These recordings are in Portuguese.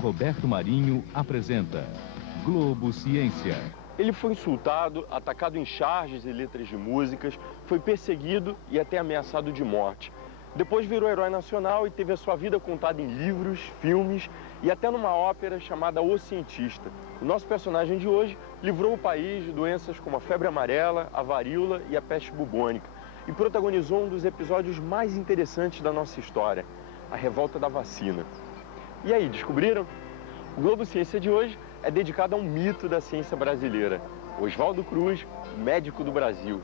Roberto Marinho apresenta Globo Ciência. Ele foi insultado, atacado em charges e letras de músicas, foi perseguido e até ameaçado de morte. Depois virou herói nacional e teve a sua vida contada em livros, filmes e até numa ópera chamada O Cientista. O nosso personagem de hoje livrou o país de doenças como a febre amarela, a varíola e a peste bubônica e protagonizou um dos episódios mais interessantes da nossa história, a revolta da vacina. E aí, descobriram? O Globo Ciência de hoje é dedicado a um mito da ciência brasileira, Oswaldo Cruz, médico do Brasil.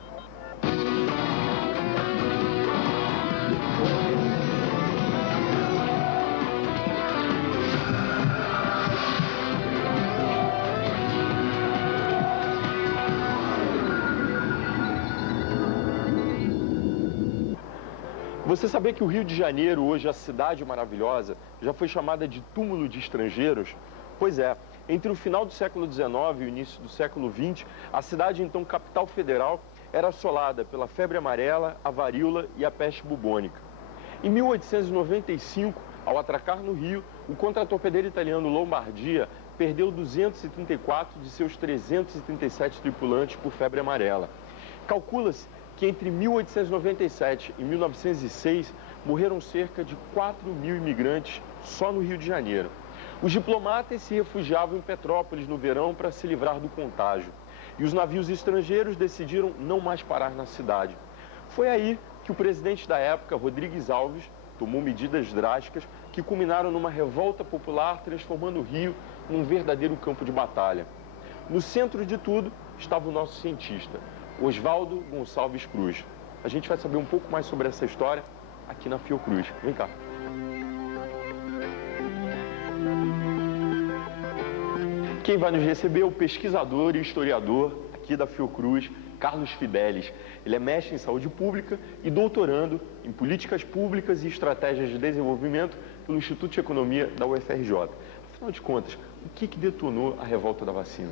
Você sabia que o Rio de Janeiro, hoje a cidade maravilhosa, já foi chamada de túmulo de estrangeiros? Pois é, entre o final do século XIX e o início do século XX, a cidade, então capital federal, era assolada pela febre amarela, a varíola e a peste bubônica. Em 1895, ao atracar no Rio, o contratorpedeiro italiano Lombardia perdeu 234 de seus 337 tripulantes por febre amarela. Calcula-se que entre 1897 e 1906 morreram cerca de 4.000 imigrantes só no Rio de Janeiro. Os diplomatas se refugiavam em Petrópolis no verão para se livrar do contágio. E os navios estrangeiros decidiram não mais parar na cidade. Foi aí que o presidente da época, Rodrigues Alves, tomou medidas drásticas que culminaram numa revolta popular, transformando o Rio num verdadeiro campo de batalha. No centro de tudo estava o nosso cientista, Oswaldo Gonçalves Cruz. A gente vai saber um pouco mais sobre essa história aqui na Fiocruz. Vem cá. Quem vai nos receber é o pesquisador e historiador aqui da Fiocruz, Carlos Fidelis. Ele é mestre em saúde pública e doutorando em políticas públicas e estratégias de desenvolvimento pelo Instituto de Economia da UFRJ. Afinal de contas, o que detonou a revolta da vacina?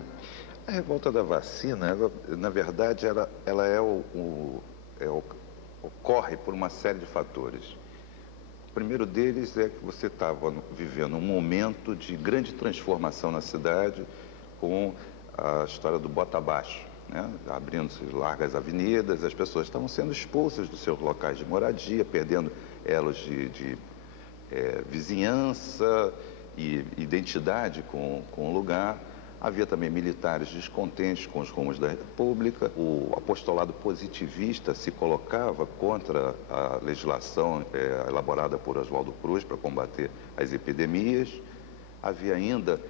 A revolta da vacina, na verdade, ocorre por uma série de fatores. O primeiro deles é que você estava vivendo um momento de grande transformação na cidade com a história do bota abaixo, né? Abrindo-se largas avenidas, as pessoas estavam sendo expulsas dos seus locais de moradia, perdendo elos de vizinhança e identidade com o lugar. Havia também militares descontentes com os rumos da República. O apostolado positivista se colocava contra a legislação elaborada por Oswaldo Cruz para combater as epidemias. Havia ainda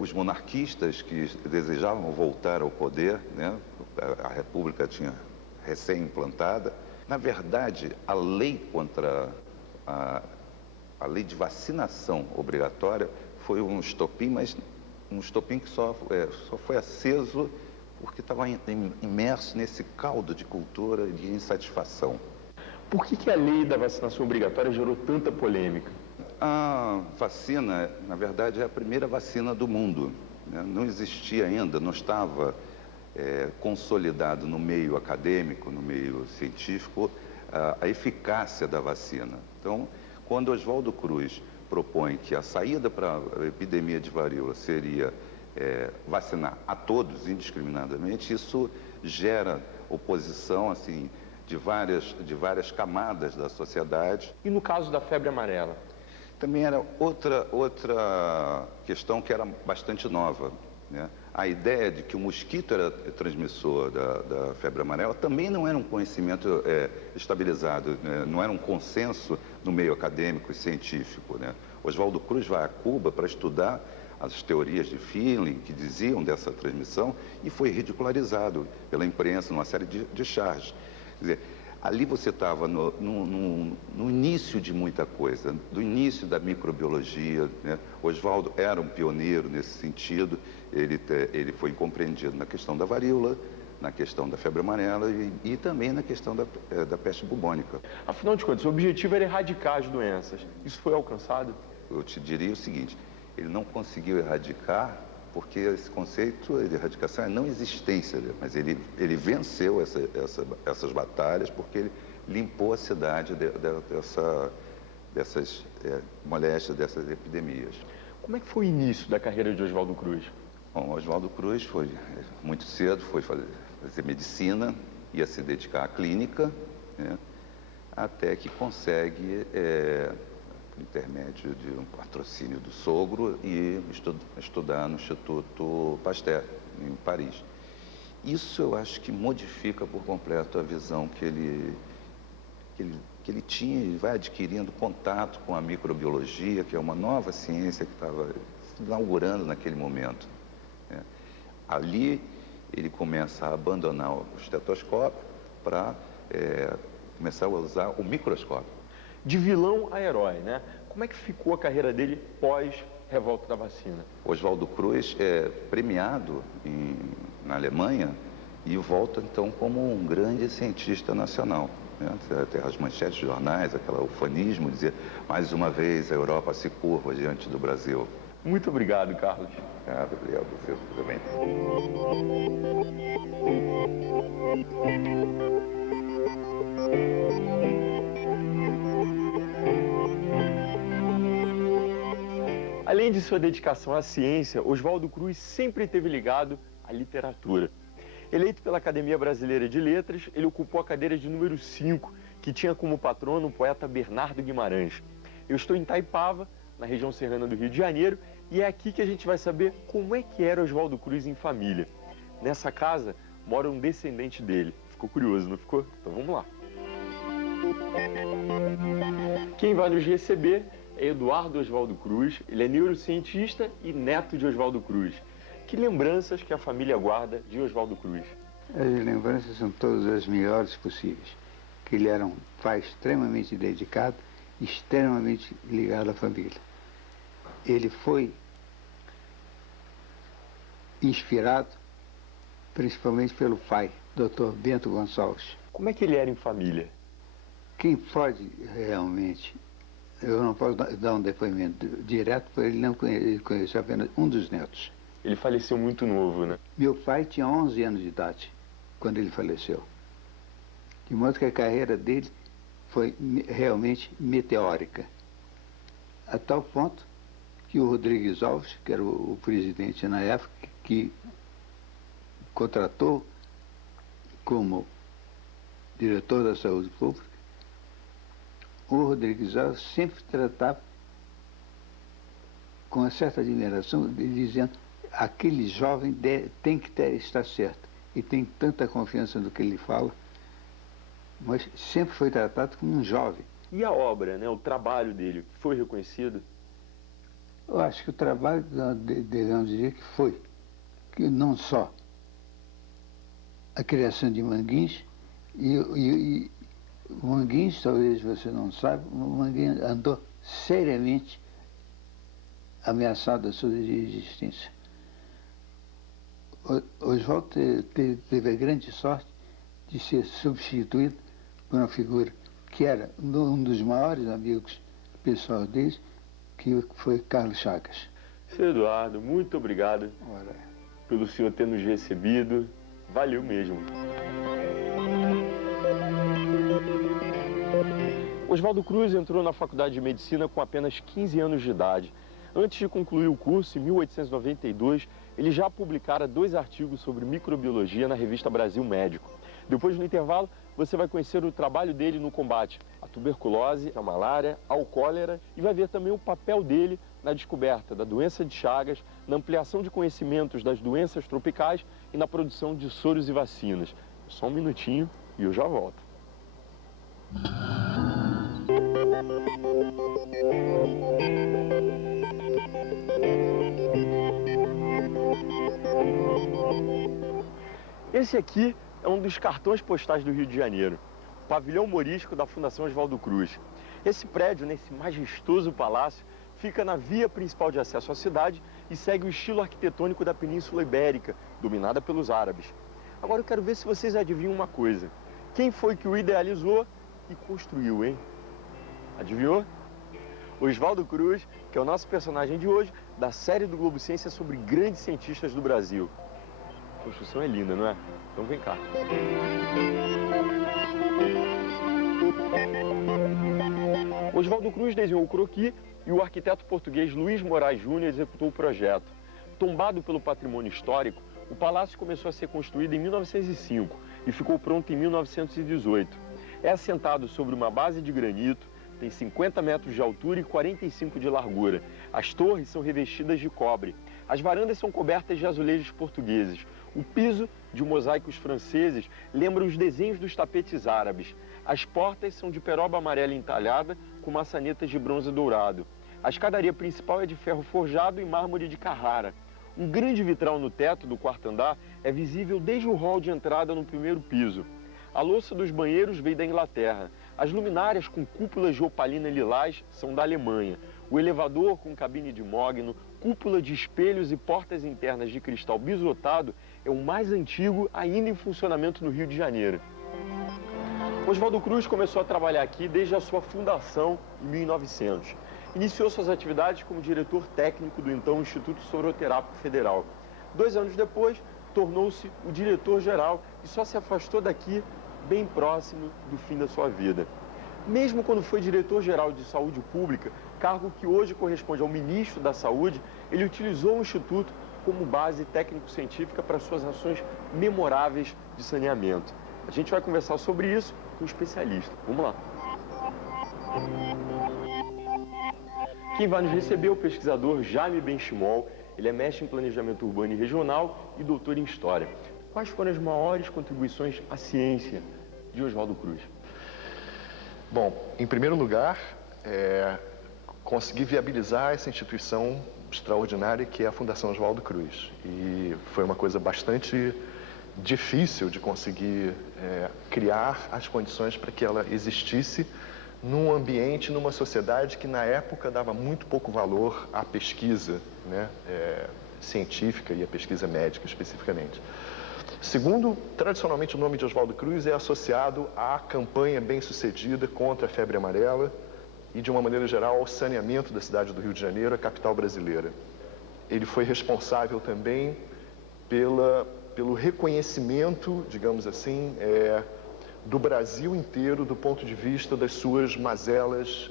os monarquistas que desejavam voltar ao poder, né? A República tinha recém-implantada. Na verdade, a lei contra a lei de vacinação obrigatória foi um estopim, mas um estopim que só foi aceso porque estava imerso nesse caldo de cultura e de insatisfação. Por que a lei da vacinação obrigatória gerou tanta polêmica? A vacina, na verdade, é a primeira vacina do mundo, né? Não existia ainda, não estava consolidado no meio acadêmico, no meio científico, a eficácia da vacina. Então, quando Oswaldo Cruz propõe que a saída para a epidemia de varíola seria vacinar a todos indiscriminadamente, isso gera oposição assim, de várias camadas da sociedade. E no caso da febre amarela? Também era outra questão que era bastante nova, né? A ideia de que o mosquito era transmissor da febre amarela também não era um conhecimento estabilizado, né? Não era um consenso no meio acadêmico e científico, né? Oswaldo Cruz vai a Cuba para estudar as teorias de Feeling que diziam dessa transmissão e foi ridicularizado pela imprensa numa série de charges. Quer dizer, ali você estava no início de muita coisa, do início da microbiologia, né? Oswaldo era um pioneiro nesse sentido, ele foi incompreendido na questão da varíola, na questão da febre amarela e também na questão da peste bubônica. Afinal de contas, o objetivo era erradicar as doenças. Isso foi alcançado? Eu te diria o seguinte, ele não conseguiu erradicar porque esse conceito de erradicação é não existência, mas ele venceu essas batalhas porque ele limpou a cidade dessas moléstias, dessas epidemias. Como é que foi o início da carreira de Oswaldo Cruz? Bom, Oswaldo Cruz foi muito cedo, foi fazer medicina, ia se dedicar à clínica, né, até que consegue, por intermédio de um patrocínio do sogro, e estudar no Instituto Pasteur, em Paris. Isso eu acho que modifica por completo a visão que ele tinha e vai adquirindo contato com a microbiologia, que é uma nova ciência que estava se inaugurando naquele momento. Ali ele começa a abandonar o estetoscópio para começar a usar o microscópio. De vilão a herói, né? Como é que ficou a carreira dele pós-revolta da vacina? Oswaldo Cruz é premiado na Alemanha e volta então como um grande cientista nacional. Tem as manchetes de jornais, aquele ufanismo, dizer mais uma vez a Europa se curva diante do Brasil. Muito obrigado, Carlos. Obrigado a você também. Além de sua dedicação à ciência, Oswaldo Cruz sempre esteve ligado à literatura. Eleito pela Academia Brasileira de Letras, ele ocupou a cadeira de número 5, que tinha como patrono o poeta Bernardo Guimarães. Eu estou em Itaipava, na região serrana do Rio de Janeiro, e é aqui que a gente vai saber como é que era Oswaldo Cruz em família. Nessa casa mora um descendente dele. Ficou curioso, não ficou? Então vamos lá. Quem vai nos receber é Eduardo Oswaldo Cruz. Ele é neurocientista e neto de Oswaldo Cruz. Que lembranças que a família guarda de Oswaldo Cruz? As lembranças são todas as melhores possíveis. Que ele era um pai extremamente dedicado, extremamente ligado à família. Ele foi inspirado principalmente pelo pai, Dr. Bento Gonçalves. Como é que ele era em família? Quem pode realmente, eu não posso dar um depoimento direto, porque ele não conhece apenas um dos netos. Ele faleceu muito novo, né? Meu pai tinha 11 anos de idade quando ele faleceu. De modo que a carreira dele foi realmente meteórica. A tal ponto que o Rodrigues Alves, que era o presidente na época, que contratou como diretor da saúde pública, o Rodrigues Alves sempre tratava com uma certa admiração, dizendo: aquele jovem tem que estar certo, e tem tanta confiança no que ele fala, mas sempre foi tratado como um jovem. E a obra, né, o trabalho dele, foi reconhecido? Eu acho que o trabalho, devemos dizer que foi, que não só a criação de Manguins, e Manguins, talvez você não saiba, o Manguins andou seriamente ameaçado da sua existência. Oswaldo teve a grande sorte de ser substituído por uma figura que era um dos maiores amigos pessoal deles, que foi Carlos Chagas. Seu Eduardo, muito obrigado pelo senhor ter nos recebido. Valeu mesmo. Oswaldo Cruz entrou na Faculdade de Medicina com apenas 15 anos de idade. Antes de concluir o curso, em 1892, ele já publicara 2 artigos sobre microbiologia na revista Brasil Médico. Depois, no intervalo, você vai conhecer o trabalho dele no combate à tuberculose, à malária, ao cólera, e vai ver também o papel dele na descoberta da doença de Chagas, na ampliação de conhecimentos das doenças tropicais e na produção de soros e vacinas. Só um minutinho e eu já volto. Esse aqui é um dos cartões postais do Rio de Janeiro, o pavilhão morisco da Fundação Oswaldo Cruz. Esse prédio, nesse majestoso palácio, fica na via principal de acesso à cidade e segue o estilo arquitetônico da Península Ibérica, dominada pelos árabes. Agora eu quero ver se vocês adivinham uma coisa. Quem foi que o idealizou e construiu, hein? Adivinhou? Oswaldo Cruz, que é o nosso personagem de hoje, da série do Globo Ciência sobre grandes cientistas do Brasil. A construção é linda, não é? Então vem cá. Oswaldo Cruz desenhou o croquis e o arquiteto português Luiz Moraes Júnior executou o projeto. Tombado pelo patrimônio histórico, o palácio começou a ser construído em 1905 e ficou pronto em 1918. É assentado sobre uma base de granito, tem 50 metros de altura e 45 de largura. As torres são revestidas de cobre. As varandas são cobertas de azulejos portugueses. O piso, de mosaicos franceses, lembra os desenhos dos tapetes árabes. As portas são de peroba amarela entalhada com maçanetas de bronze dourado. A escadaria principal é de ferro forjado e mármore de Carrara. Um grande vitral no teto do quarto andar é visível desde o hall de entrada no primeiro piso. A louça dos banheiros veio da Inglaterra. As luminárias com cúpulas de opalina lilás são da Alemanha. O elevador com cabine de mogno, cúpula de espelhos e portas internas de cristal bisotado é o mais antigo ainda em funcionamento no Rio de Janeiro. Oswaldo Cruz começou a trabalhar aqui desde a sua fundação em 1900. Iniciou suas atividades como diretor técnico do então Instituto Soroterápico Federal. 2 anos depois, tornou-se o diretor-geral e só se afastou daqui bem próximo do fim da sua vida. Mesmo quando foi diretor-geral de Saúde Pública, cargo que hoje corresponde ao ministro da Saúde, ele utilizou o Instituto como base técnico-científica para suas ações memoráveis de saneamento. A gente vai conversar sobre isso com um especialista. Vamos lá. Quem vai nos receber é o pesquisador Jaime Benchimol. Ele é mestre em Planejamento Urbano e Regional e doutor em História. Quais foram as maiores contribuições à ciência de Oswaldo Cruz? Bom, em primeiro lugar, conseguir viabilizar essa instituição extraordinária que é a Fundação Oswaldo Cruz. E foi uma coisa bastante difícil de conseguir criar as condições para que ela existisse num ambiente, numa sociedade que na época dava muito pouco valor à pesquisa, né, científica e à pesquisa médica especificamente. Segundo, tradicionalmente o nome de Oswaldo Cruz é associado à campanha bem-sucedida contra a febre amarela e, de uma maneira geral, ao saneamento da cidade do Rio de Janeiro, a capital brasileira. Ele foi responsável também pelo reconhecimento, digamos assim, do Brasil inteiro do ponto de vista das suas mazelas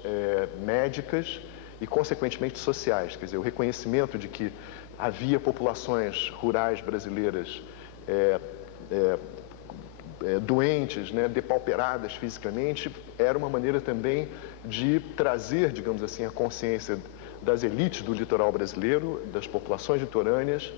médicas e, consequentemente, sociais. Quer dizer, o reconhecimento de que havia populações rurais brasileiras doentes, né, depauperadas fisicamente, era uma maneira também de trazer, digamos assim, a consciência das elites do litoral brasileiro, das populações litorâneas,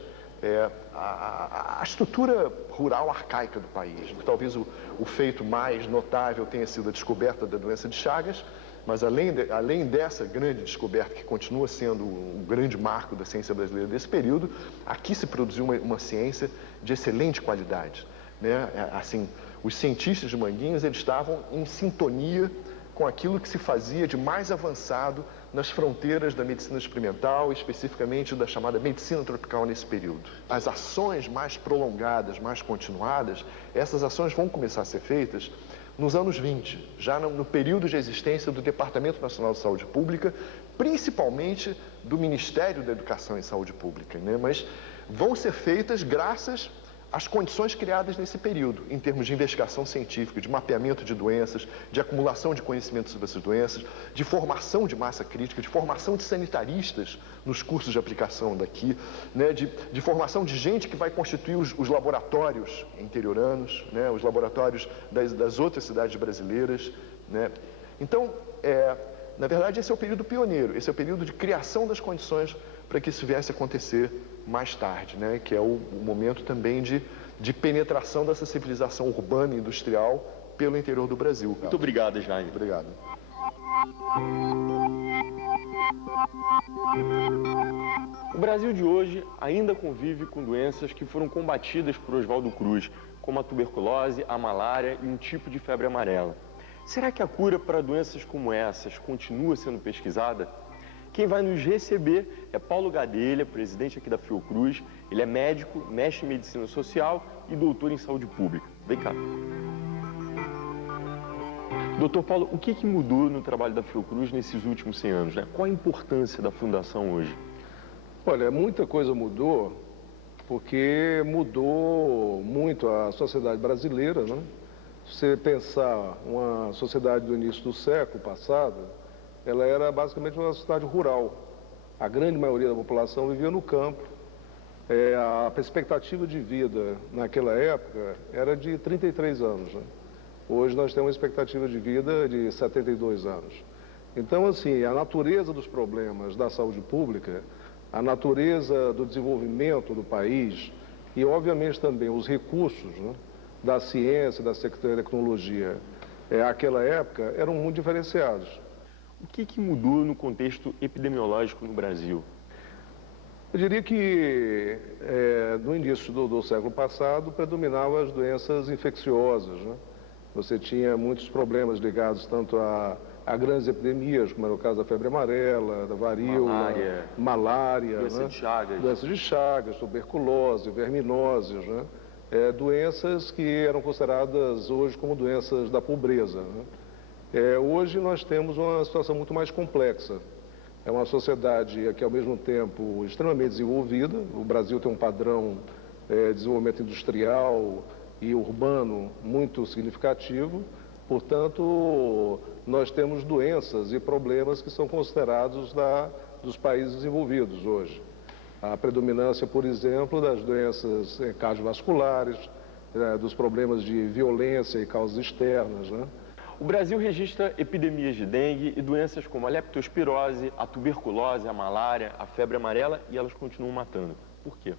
a estrutura rural arcaica do país. Talvez o feito mais notável tenha sido a descoberta da doença de Chagas, mas além dessa grande descoberta, que continua sendo um grande marco da ciência brasileira desse período, aqui se produziu uma ciência de excelente qualidade, né? Assim, os cientistas de Manguinhos, eles estavam em sintonia com aquilo que se fazia de mais avançado nas fronteiras da medicina experimental, especificamente da chamada medicina tropical nesse período. As ações mais prolongadas, mais continuadas, essas ações vão começar a ser feitas nos anos 20, já no período de existência do Departamento Nacional de Saúde Pública, principalmente do Ministério da Educação e Saúde Pública, né? Mas vão ser feitas graças às condições criadas nesse período, em termos de investigação científica, de mapeamento de doenças, de acumulação de conhecimento sobre essas doenças, de formação de massa crítica, de formação de sanitaristas nos cursos de aplicação daqui, né, de formação de gente que vai constituir os laboratórios interioranos, né, os laboratórios das outras cidades brasileiras, né. Então, na verdade, esse é o período pioneiro, esse é o período de criação das condições para que isso viesse a acontecer mais tarde, né, que é o momento também de penetração dessa civilização urbana e industrial pelo interior do Brasil. Muito obrigado, Jaime. Obrigado. O Brasil de hoje ainda convive com doenças que foram combatidas por Oswaldo Cruz, como a tuberculose, a malária e um tipo de febre amarela. Será que a cura para doenças como essas continua sendo pesquisada? Quem vai nos receber é Paulo Gadelha, presidente aqui da Fiocruz. Ele é médico, mestre em medicina social e doutor em saúde pública. Vem cá. Doutor Paulo, o que mudou no trabalho da Fiocruz nesses últimos 100 anos, né? Qual a importância da fundação hoje? Olha, muita coisa mudou, porque mudou muito a sociedade brasileira, né? Se você pensar uma sociedade do início do século passado, ela era basicamente uma cidade rural. A grande maioria da população vivia no campo. A expectativa de vida naquela época era de 33 anos, né? Hoje nós temos uma expectativa de vida de 72 anos. Então, assim, a natureza dos problemas da saúde pública, a natureza do desenvolvimento do país e, obviamente, também os recursos, né, da ciência, da tecnologia, naquela época, eram muito diferenciados. O que mudou no contexto epidemiológico no Brasil? Eu diria que no início do século passado predominavam as doenças infecciosas, né? Você tinha muitos problemas ligados tanto a grandes epidemias, como era o caso da febre amarela, da varíola, malária, doença, né? de Chagas. Doenças de Chagas, tuberculose, verminoses, né? Doenças que eram consideradas hoje como doenças da pobreza, né? Hoje nós temos uma situação muito mais complexa. É uma sociedade que, ao mesmo tempo, extremamente desenvolvida. O Brasil tem um padrão de desenvolvimento industrial e urbano muito significativo. Portanto, nós temos doenças e problemas que são considerados dos países desenvolvidos hoje. A predominância, por exemplo, das doenças cardiovasculares, dos problemas de violência e causas externas, né? O Brasil registra epidemias de dengue e doenças como a leptospirose, a tuberculose, a malária, a febre amarela, e elas continuam matando. Por quê?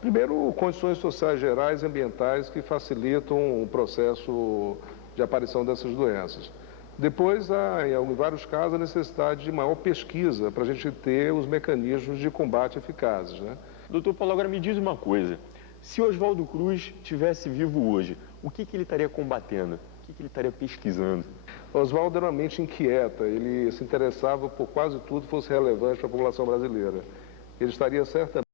Primeiro, condições sociais gerais e ambientais que facilitam o processo de aparição dessas doenças. Depois, há, em vários casos, a necessidade de maior pesquisa para a gente ter os mecanismos de combate eficazes, né? Doutor Paulo, agora me diz uma coisa. Se Oswaldo Cruz estivesse vivo hoje, o que ele estaria combatendo? O que ele estaria pesquisando? Oswaldo era uma mente inquieta, ele se interessava por quase tudo que fosse relevante para a população brasileira. Ele estaria certamente